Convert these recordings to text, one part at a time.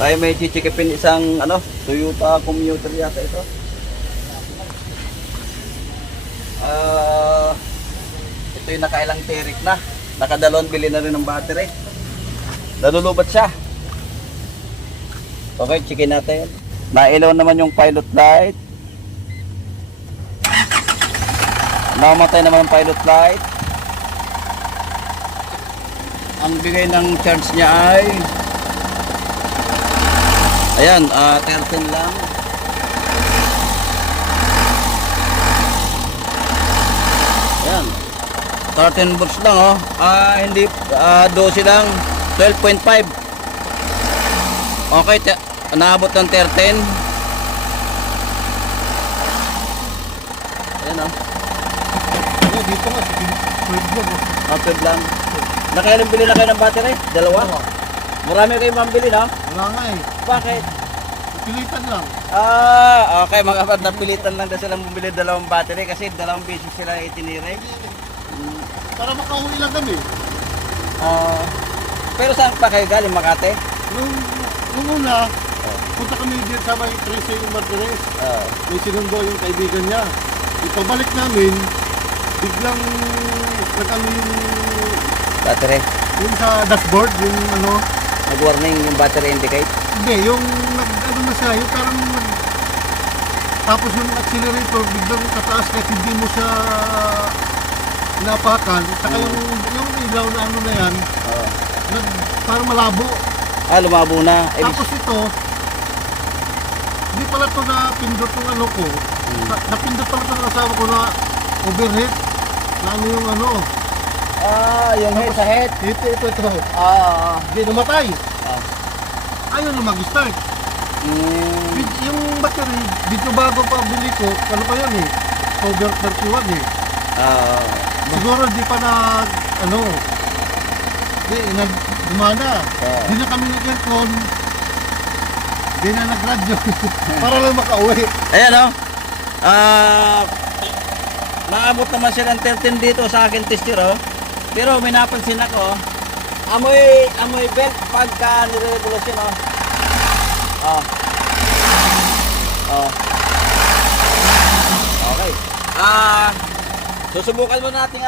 Tayo may chichikipin isang ano, Toyota Commuter yata ito. Ito yung nakailang tirik na. Nakadalawang bili na rin ng battery. Nalulubat siya. Okay, checkin natin. Nailaw naman yung pilot light. Namatay naman ang pilot light. Ang bigay ng charge niya ay ayan, 13 lang. Ayan, 13 volts lang oh. Hindi 12 lang, 12.5. Okay, naabot ng 13. Ayan oh. Dito nga, 12 lang. Nakailang bili na kayo ng battery? Dalawa? Marami kayong mambili, no? wala nga eh. Bakit? Pilitan lang. Okay, mga kapat, napilitan lang na silang bumili dalawang battery kasi dalawang beses sila itinirik. Para makauwi lang kami. Pero saan pa kayo galing, Makate? Nung una, punta kami dito sa may Trece yung Martinez. May sinundo yung kaibigan niya. Ipabalik namin, biglang nag-ano yung Battery? yung sa dashboard, yung ano. Nag-warning yung battery indicate? Hindi, yung nag-ano na siya, yung parang tapos yung accelerator, biglang kataas kahit hindi mo siya inapakan. Saka yung ilaw na ano na yan, parang malabo. Lumabo na. Tapos ito, hindi pala ito napindot yung ano ko. Napindot pala ito ng asawa ko na overheat. Na ano yung ano. Yung head sa head? Ito. Hindi namatay. Ayaw na mag-start. Yung battery, dito bago pa bili ko, ano pa yun eh, over 31 eh. Siguro di pa ano, gumana. Di na kami nag-aircon, di na nag-radyo, para lang makauwi. Ayan o. Naabot naman siya ng 13 dito sa akin tester oh. Pero may napansin ako, amoy belt pagka nire-revolution oh. Okay. Susubukan mo nating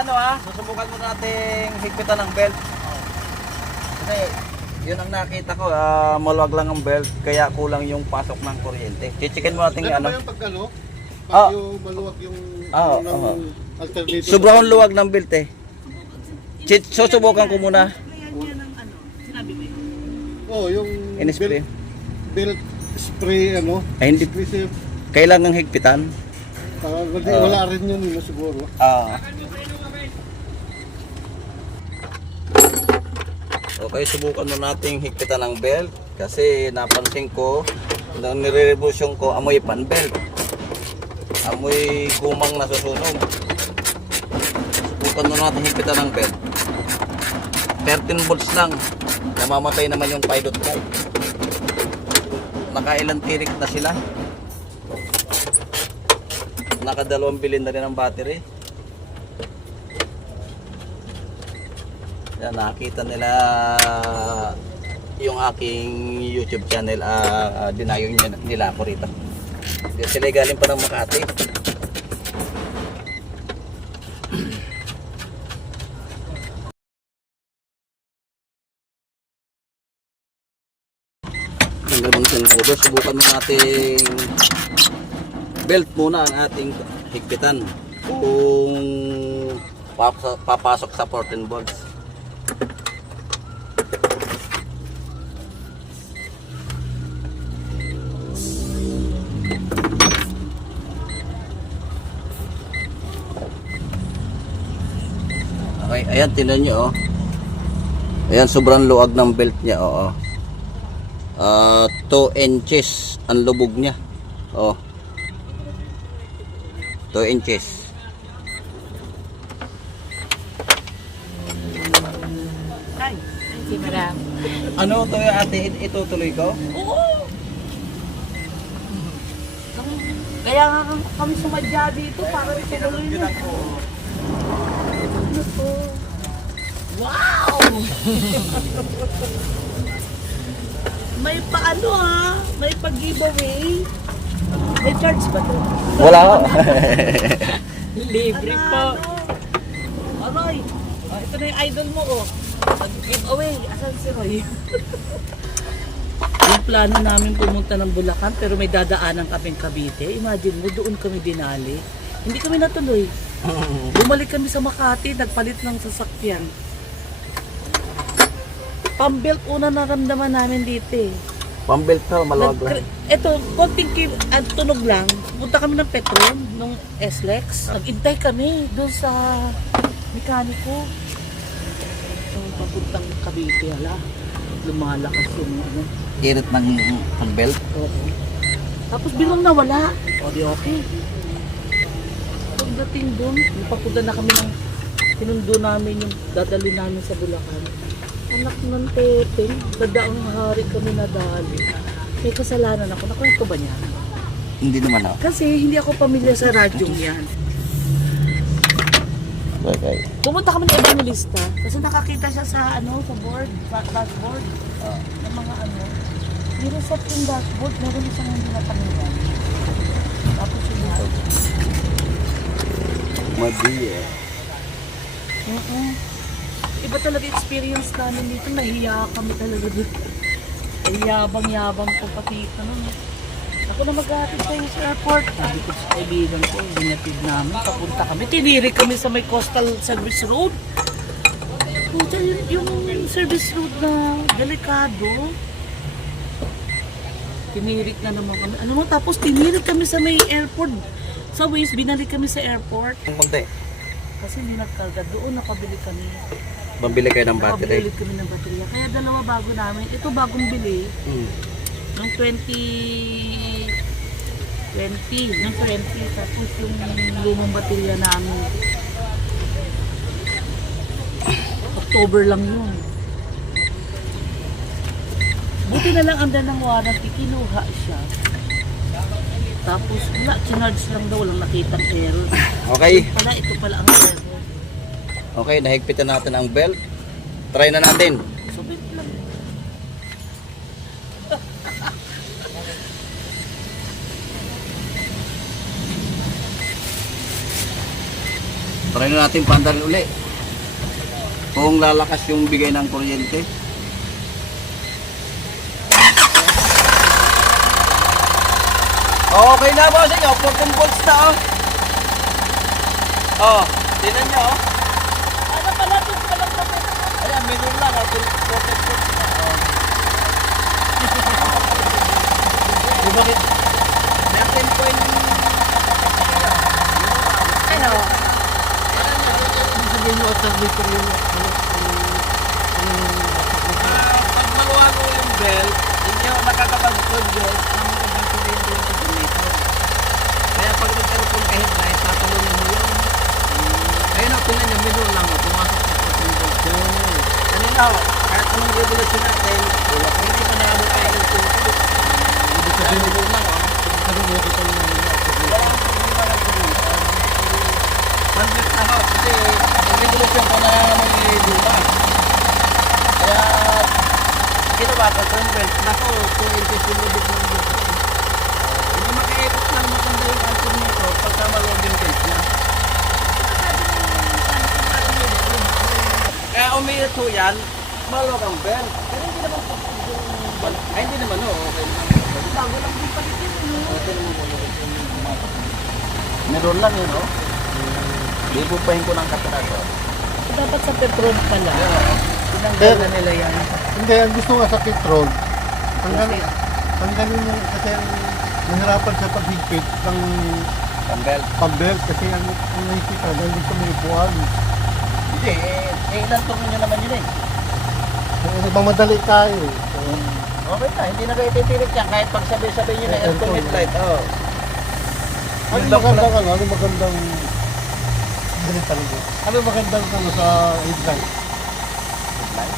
susubukan mo nating higpitan ng belt. Kasi yun ang nakita ko, maluwag lang ang belt kaya kulang yung pasok ng kuryente. Chichikin mo natin Ano ano. ba yung pag ano? Pag yung maluwag yung alternator. Sobrang luwag ng belt eh. Susubukan ko muna. Yung In-spray. belt spray ano? Ay, hindi. Spray siya. Kailangang higpitan. Wala rin yun siguro. Okay, subukan mo nating higpitan ng belt kasi napansin ko nang nire-revolution ko amoy pan belt. Amoy gumang nasusunog. Subukan mo nating higpitan ng belt. 13 volts lang. Namamatay naman yung pilot light. Nakailang tirik na sila. Nakadalawang bilhin na rin ang battery. Yan, nakita nila yung aking YouTube channel. Dinayo nila ako rito. Sila galing pa ng Makati. Ang gabang sensor, subukan mo nating belt muna ang ating higpitan kung papasok sa 14 volts. Okay, ayan, tingnan nyo oh. Ayan, sobrang luwag ng belt niya, oo. 2 inches ang lubog niya. Oh. 2 inches. Ay, si Madam. Ano to ate, itutuloy ko? Oo! Kaya nga kami sumadya dito para ituloy niyo. Ano to? Wow! may paano ha? May pag-giveaway. May charge ba to? Wala ho. Libre po. Aray, ito na yung idol mo oh. Mag-giveaway. Asan si Roy? Yung plano namin pumunta ng Bulacan pero may dadaanan kaming Cavite. Imagine mo, doon kami dinali. Hindi kami natuloy. Bumalik kami sa Makati, nagpalit ng sasakyan. Pambelt una naramdaman namin dito eh. Pambelt to, maluwag lang. Ito, konting tunog lang. Punta kami ng Petron, nung SLEX. Nag-intay kami doon sa mekaniko. Papuntang Cavite, hala. Lumalakas yung ano. Irit ng pambelt. Oo. Tapos bilang nawala. O di okay. Pagdating doon, papunta na kami ng sinundo namin yung dadali namin sa Bulacan. Anak ng teteng, badaang hari kami nadali. May kasalanan ako. Nakwento ba niya? Hindi naman ho. Kasi hindi ako pamilya sa radyong yan. Okay. Pumunta kami ng evangelista kasi nakakita siya sa ano, sa board, sa dashboard ng mga ano. Nireset yung dashboard, meron siyang hindi natanginan. Tapos yung dito. Madiya. Iba talaga experience namin dito, nahiya kami talaga dito. Ay yabang-yabang ko pati ano. Ako na mag-aatid kayo sa airport. Sabi ko sa kaibigan ko, binatid namin, papunta kami. Tinirik kami sa may coastal service road. Puta, yung service road na delikado. Tinirik na naman kami. Ano mo, tapos tinirik kami sa may airport. Sa Waze, binalik kami sa airport. Ang punti. Kasi hindi nagkarga. Doon nakabili kami. Bambili kayo ng battery. Nakabili kami ng baterya. Kaya dalawa bago namin. Ito bagong bili. Noong 2020. Tapos yung lumang baterya namin. October lang yun. Buti na lang ang ng warranty. Kinuha siya. Tapos wala, chinarge lang daw. Walang nakitang error. Okay. Ito pala ang error. Okay, nahigpitan natin ang belt. Try na natin. Subit lang. Try na natin pandarin uli. Kung lalakas yung bigay ng kuryente. Okay na ba sa inyo? 14 volts na oh. Oh, tinan nyo oh. Ano pala? Ito pala pa. Ayan, minun lang oh. 14 volts na oh. Di bakit? 13 Ano? Sabihin nyo at nag-meter yung pag maluwag mo yung belt, hindi ako nakakapag-produce ng magandang kuryente yung generator. Kaya pag nagkaroon kahit dahil tatulunin mo yun. Ayun o, tingnan nyo, minor lang o, pumasok sa 14 volts. Kanina o, kahit anong revolution natin, hindi pa namin kaya ng tuloy. Hindi sa minor lang o. Anong mo kita nyo Wala ang problema ng generator. Manlit na ho, kasi ang revolution ko na mag-iidula. Kaya, ginawa ko, 10 belts. Naku, 2 inches yung lubog ng dito. Hindi makaipot lang maganda yung alternator pagka maluwag yung belt niya. Kaya umiit ho yan, maluwag ang belt. Pero hindi naman po yung... Ay, hindi naman ho, okay naman. Bago lang din palit yun. Okay naman po. Meron lang yun, no? Ipupahin ko ng katrato. Dapat sa petrol pala. Pero- Tinanggal na nila yan. Hindi, ang gusto nga sa petrol, tanggalin mo kasi nahirapan sa paghigpit ng Ang belt. pambelt kasi ang nakikita dahil gusto mo ipuan. Hindi, ilan turno nyo naman yun eh. Nagmamadali tayo. So, Okay na, hindi na kayo titirik yan kahit pag sabi-sabi nyo na alternate light. Oh. ano magandang ano magandang hindi talaga. Ano magandang ano sa headlight?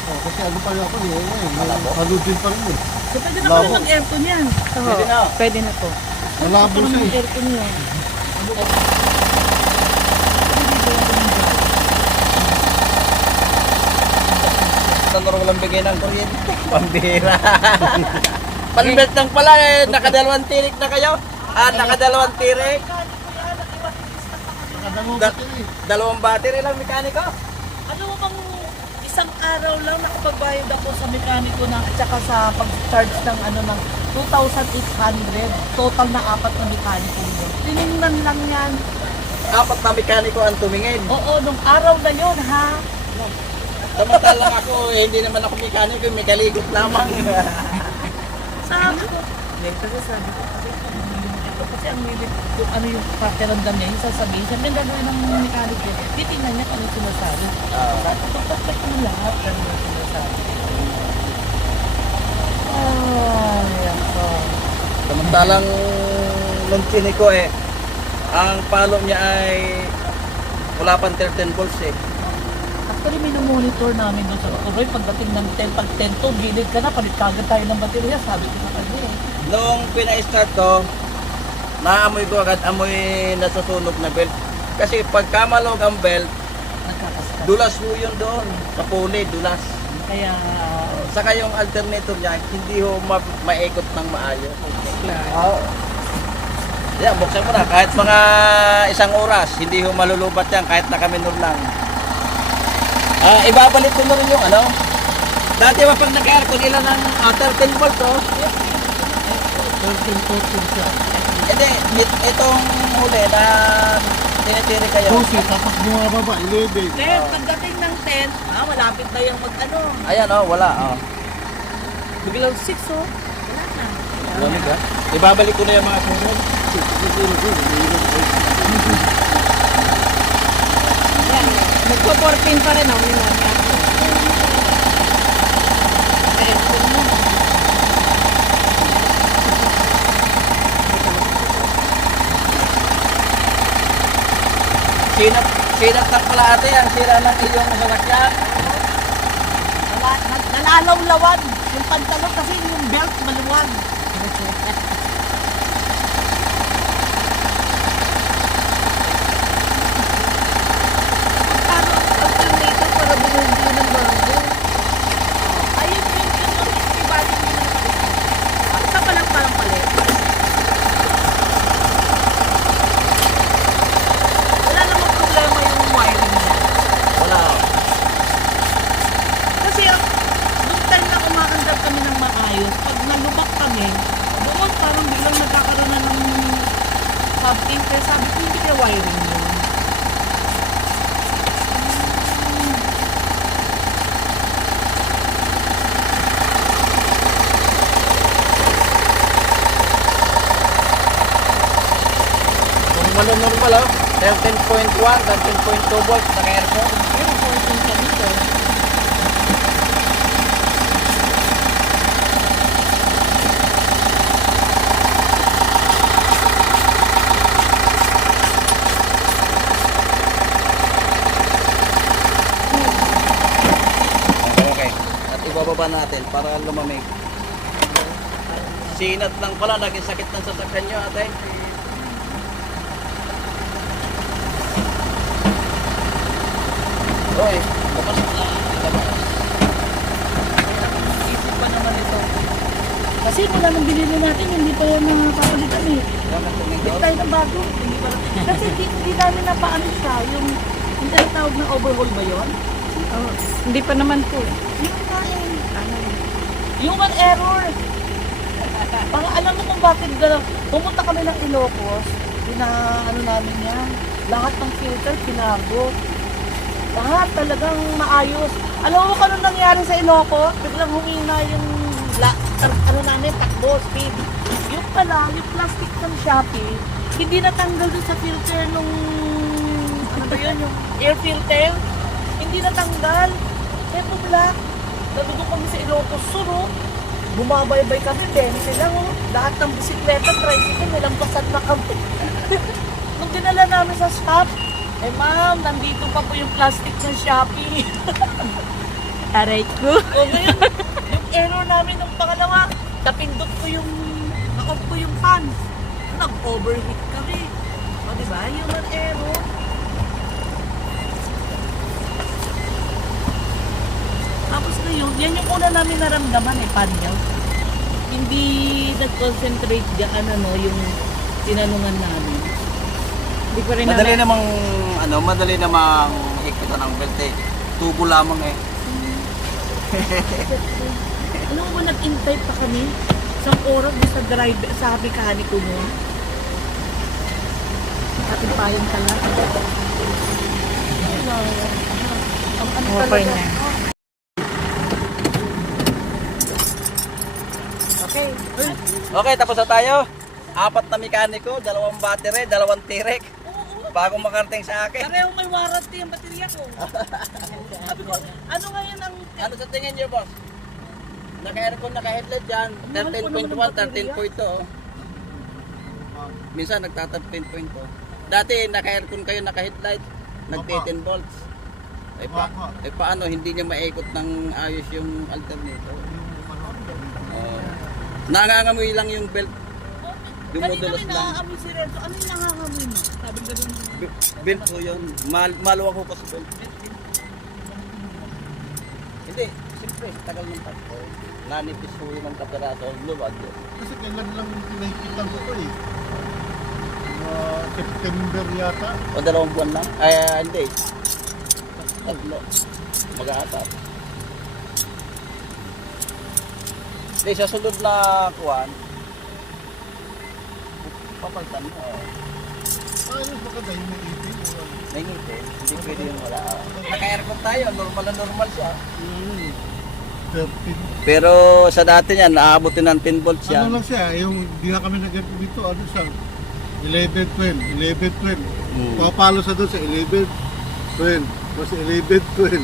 Oh, kasi ano pa rin ako Malabo. haludin pa rin eh. So pwede na Labo. pala mag-aircon yan. Pwede na. Pwede na to. Malabo Pwede siya eh. mag-aircon yan. Tanong lang bigay ng kuryente. Pambira. Palbert lang pala eh. Nakadalawang tirik na kayo. Nakadalawang tirik. Nakadalawang Da- battery. Dalawang battery lang mekaniko. Ano mo bang isang araw lang nakapagbayad ako sa mekaniko na at saka sa pag-charge ng ano ng 2,800 total na 4 na mekaniko mo. Tiningnan lang yan. 4 na mekaniko ang tumingin. Oo, nung araw na yun ha. Samantalang ako, hindi naman ako mekaniko, mekaligot lamang. Sabi ko, kasi sabi ko, kasi ang milit kung ano yung pakiramdam niya, yung sasabihin siya, may gagawin ng mekaniko yun. Titingnan niya kung ano yung sinasabi. Sabi ko, perfect mo lahat kung ano yung sinasabi. Ay, ako. Samantalang nung chiniko eh, ang palo niya ay wala pang 13 volts eh. Actually, minumonitor namin doon sa Roy, pagdating ng 10, pag 10 to, gilid ka na, palit kagad tayo ng baterya, sabi ko sa kanya eh. Nung pina-start ko, naamoy ko agad amoy nasusunog na belt. Kasi pagka malog ang belt, Nagkakaskas. dulas ho yun doon. Sa puli, dulas. Kaya, Saka yung alternator niya, hindi ho maikot ng maayos. Oo. Yan, buksan mo na. Kahit mga 1 oras, hindi ho malulubat yan kahit nakaminor lang. Ibabalik ko na rin yung ano. Dati ba pag nag-aircon, ilan ng 13 volts oh? 13 volts siya. Hindi, itong huli na tinitiri kayo. 12, tapos bumababa, 11. then, pagdating ng 10, malapit na yung mag-ano. Ayan oh, wala oh. Biglang 6 oh. Wala na. Lamig ah. Ibabalik ko na yung mga sunod. Yan. Nagpo-14 pa rin ako nila. Sinat lang pala ate, ang sira ng iyong sasakyan. Nalalawlawan yung pantalon kasi yung belt maluwag. Paano alternator para bumili ng bago? Ayun yung ibalik nyo na palit. Ito pa lang parang palit. Wala namang problema yung wiring niya. Wala oh. Kasi nung time na umakandar kami ng maayos, pag nalubak kami, doon parang biglang nagkakaroon na ng something. Kaya sabi ko, hindi kaya wiring yun. Normal oh. 13.1, 13.2 volts naka-aircon. Pero 14 siya dito. Okay. At ibababa natin para lumamig. Sinat lang pala, naging sakit ng sasakyan nyo ate. Okay, labas na. Labas. Isip pa naman ito. Kasi mula nung binili natin, hindi pa yan nakapalitan eh. Bili tayo ng bago. Hindi pa kasi hindi namin napaano siya. Yung tinatawag na overhaul ba yun? Hindi pa naman po. Yung kain. Human error. Para alam mo kung bakit pumunta kami ng Ilocos, ano namin yan, lahat ng filter pinago. Lahat talagang maayos. Alam mo kung anong nangyari sa Ilocos? Biglang humina yung ano namin, takbo, speed. Yung pala, yung plastic ng Shopee, hindi natanggal dun sa filter nung, ano ba yun, yung air filter. Hindi natanggal. Kaya po black. Nalugod kami sa Ilocos Sur, oh. Bumabaybay kami, 20 lang, oh. Lahat ng bisikleta, tricycle, nilampasan na kami. Nung dinala namin sa shop, ma'am, nandito pa po yung plastic ng Shopee. Aray ko. O ngayon, yung error namin ng pangalawa, napindot ko yung, na-off ko yung fan. Nag-overheat kami. O diba, human error. Tapos ngayon, yan yung una namin naramdaman panyaw. Hindi nag-concentrate dyan yung tinanungan namin. Hindi pa rin Madali namin. madali namang ikitan ng belt eh. Tubo lamang eh. Alam mo, nag-intay pa kami. Isang oras doon sa driver, sa mekaniko mo. Ating payong ka lang. Ang ano Okay talaga. na. Okay. Okay, tapos na tayo. 4 na mekaniko, 2 battery, 2 tirek. Bago makarating sa akin. Parehong may warranty ang baterya ko. Sabi ko, ano ngayon ang... Ano sa tingin niyo, boss? Naka-aircon, naka-headlight dyan. 13.1, 13.2. Oh. Minsan nagta-13.2. Dati naka-aircon kayo, naka-headlight. Nag-10 volts. Paano hindi niya maikot ng ayos yung alternator? Nangangamoy lang yung belt. Dumudulas Kanina may lang. naaamoy si Renzo. Ano yung nangangamoy mo? Sabi nga rin. Belt po yun. Maluwag ko kasi belt. Hindi. Siyempre, tagal ng takbo. Nanipis po yun ng kaperaso. Luwag yun. Kasi kailan lang nakikita ko to eh. September yata. O 2 buwan lang? Ay, hindi. 3. Mag-aapat. Hindi, sa sunod na kuwan, papalitan mo. Ayos baka dahil may ipin. May ngiti. Hindi pwede yung wala. Naka-aircon tayo. Normal na normal siya. 13. Pero sa dati niyan, naabutin ng 10 volts yan. Ano lang siya, yung di na kami nag dito, ano siya, 11, 12, 11, 12. Papalo sa doon sa 11, 12, tapos 11, 12.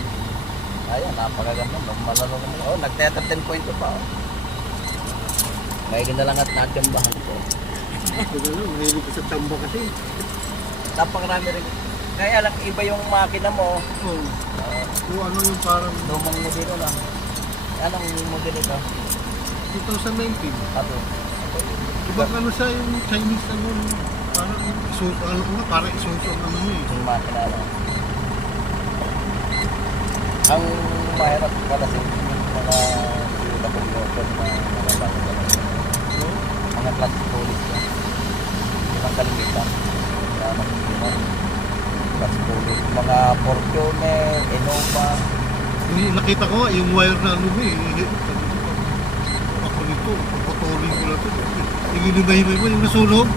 Ayan, napakaganda. Normal na normal. Oh, nagteta 10.2 pa. Oh. May ganda lang at natyambahan ko. Kaya lang, mahilig ko sa tamba kasi. Napakarami rin. Kaya lang iba yung makina mo. Oh, kung ano yung parang Lumang modelo lang. Anong modelo ito? 2019. Ato. Ibang ano siya yung Chinese ano, parang ano ko na, parang isuso ang ano niya eh. Yung makina lang. Ang mahirap kasi yung mga lapong motor na mga bago talaga. Mga classic police yan. Yung ang kalimitan. Kaya makikita. Classic police. Mga Fortuner, Innova. Yung nakita ko yung wire na ano mo eh. Ako nito, puputulin ko lang ito. Yung inumahimay mo, yung nasunog.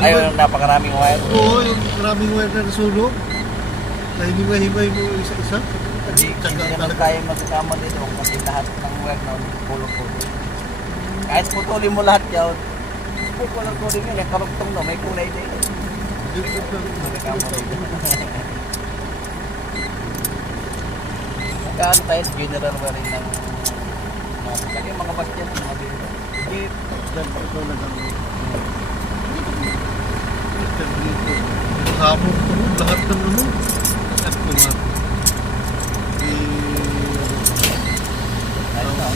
Ayun, napakaraming wire. Oo, yung maraming wire na nasunog. Na hinimay-himay mo isa-isa. Hindi naman tayo magkakama dito kasi lahat ng wire na pulong-pulo. Kahit putulin mo lahat yun, pulong-pulo yun, karugtong na, may kulay din. Magkakama dito. Magkaan tayo sa general wiring ng lagi mga basket, mga dito. Jeep, ito na lang. Dito. Hamon ko lahat ng ano. At ko nga. Ayun na,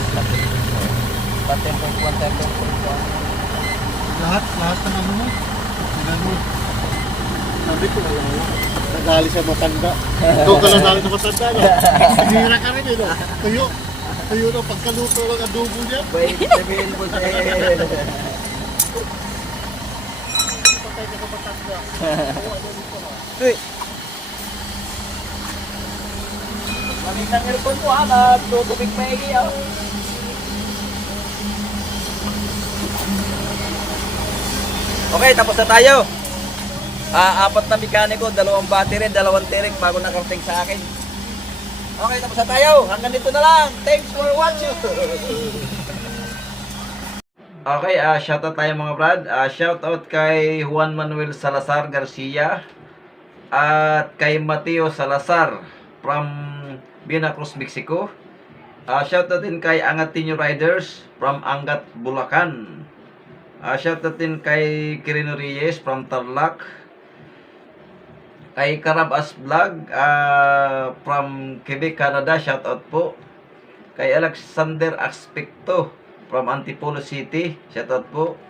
patempong Lahat ng ano mo. Tingnan mo. Sabi ko, nagali sa matanda. Doon ka lang namin sa matanda. No? Hinira ka rin eh. No? Tuyo na, pagkaluto lang adobo niya. Bay, sabihin mo sa Patay ka sa patanda. Uy! Lamig ng aircon mo ha, tutubig maigi ah. Okay, tapos na tayo. 4 na mekaniko, 2 battery, 2 tirik bago nakarating sa akin. Okay, tapos na tayo. Hanggang dito na lang. Thanks for watching. Okay, shoutout tayo mga brad. Shoutout kay Juan Manuel Salazar Garcia at kay Mateo Salazar from Viena Cruz, Mexico. Shoutout din kay Angatinho Riders from Angat, Bulacan. Shoutout din kay Quirino Reyes from Tarlac. Kay Karabas Vlog from Quebec, Canada. Shoutout po. Kay Alexander Aspecto from Antipolo City. Shoutout po.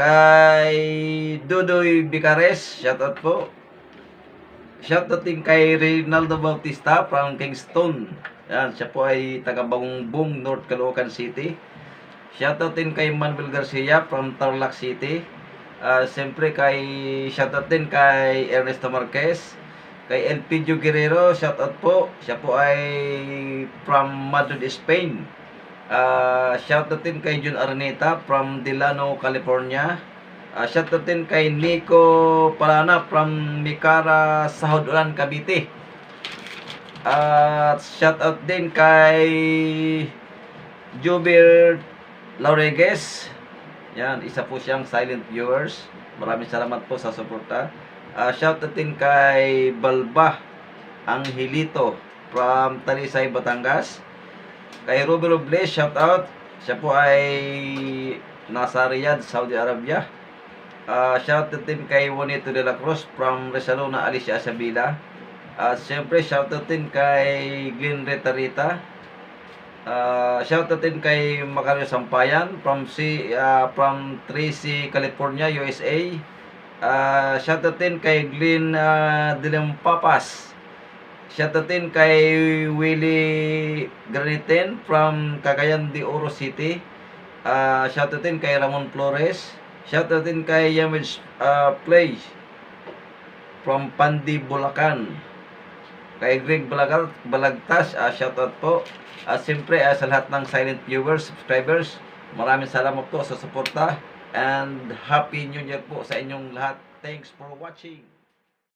Kay Dudoy Bicares. Shoutout po. Shoutout din kay Reynaldo Bautista from Kingston. Yan, siya po ay taga Bangungbong, North Caloocan City. Shoutout din kay Manuel Garcia from Tarlac City. Siyempre shoutout din kay Ernesto Marquez. Kay Elpidio Guerrero, shoutout po. Siya po ay from Madrid, Spain. Shoutout din kay Jun Araneta from Delano, California. Shoutout din kay Nico Palana from Micara, Sahodulan, Cavite. At shoutout din kay Jubir Lauregues. Yan, isa po siyang silent viewers. Maraming salamat po sa suporta. Shoutout din kay Balba Angelito from Talisay, Batangas. Kay Ruby Robles, shoutout. Siya po ay nasa Riyadh, Saudi Arabia. Shoutout din kay Juanito de la Cruz from Resalona, Alicia Sabila. Siyempre, shoutout din kay Glenn Retarita. Shoutout din kay Macario Sampayan from Tracy, California, USA. Shoutout din kay Glenn Dilempapas. Shoutout din kay Willie Graniten from Cagayan de Oro City. Shoutout din kay Ramon Flores. Shoutout din kay Yamage Play from Pandi, Bulacan. Kay Greg Balagtas, shoutout po. Siyempre, sa lahat ng silent viewers, subscribers, maraming salamat po sa suporta. And Happy New Year po sa inyong lahat. Thanks for watching.